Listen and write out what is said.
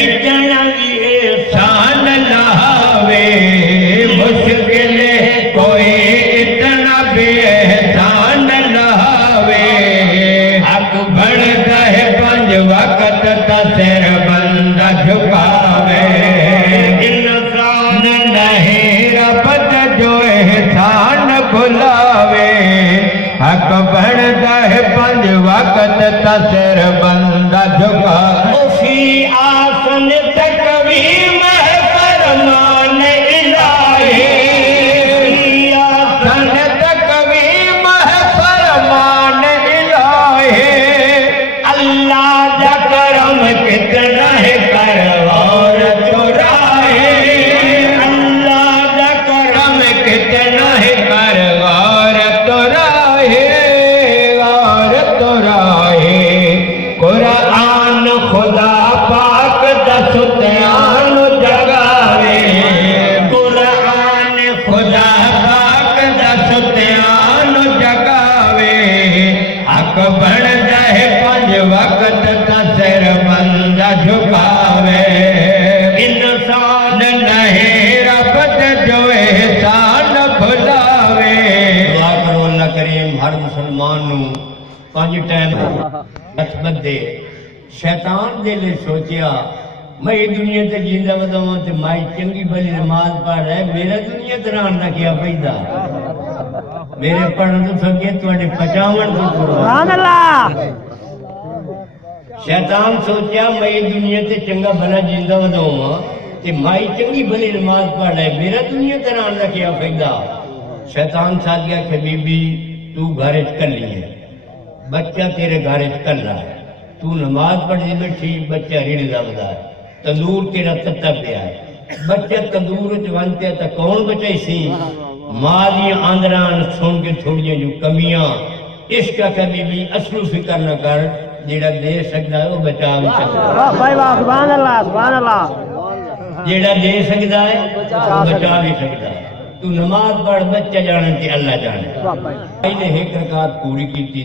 اتنا بھی احسان لہاوے مشکل کوئی اتنا بھی احسان لہاوے حق بڑھتا ہے 5 وقت تا سر بندہ جھکاوے انسان نہیں رب جو احسان بھلاوے حق بڑھتا ہے 5 وقت تا سر بندہ جھکاوے فی آسن تقویم ہے فرمان الہی فی آسن تقویم ہے فرمان الہی اللہ کا کرم کتنا ہے کرور چراہے اللہ کا کرم کتنا ہے کرور چراہے اور چراہے قرآن خدا پاک دستیان جگاوے قرآن خدا پاک دستیان جگاوے حق بڑھ جائے 5 وقت تا سر بندہ جھکاوے انسان نہیں رب جو احسان بھلاوے دعا کرو اللہ کریم ہر مسلمان نو 5 ٹائم نسبت دے شیطان دے لئے سوچیا میں یہ دنیا تے جیندہ وداواں تے مائی چنگی بھلی نماز پڑھ رہا ہے میرا دنیا تے رہن دا کیا فائدہ میرے پڑھن تو سکے تواڈے 55 تو سبحان اللہ شیطان سوچیا میں یہ دنیا تے چنگا بھلا جیندہ وداواں تے مائی چنگی بھلی نماز پڑھ رہا ہے میرا دنیا تے رہن دا کیا فائدہ شیطان ساتھ گیا کہ بی بی تو گھر کر لی ہے بچہ تیرے گھر کر رہا ہے تو نماز پڑھنی بیٹھی بچہ ریڑھ لگتا ہے تندور تیرا تتا پیا ہے بچہ تندور چونتے تو کون بچے سی ماں دی آندران سن کے تھوڑیاں جو کمیاں اس کا کبھی بھی اصل فکر نہ کر جیڑا دے سکتا ہے وہ بچا بھی سکتا ہے سبحان اللہ سبحان اللہ جیڑا دے سکتا ہے وہ بچا بھی سکتا ہے تو نماز پڑھ بچہ جانے تے اللہ جانے ایک رکعت پوری کی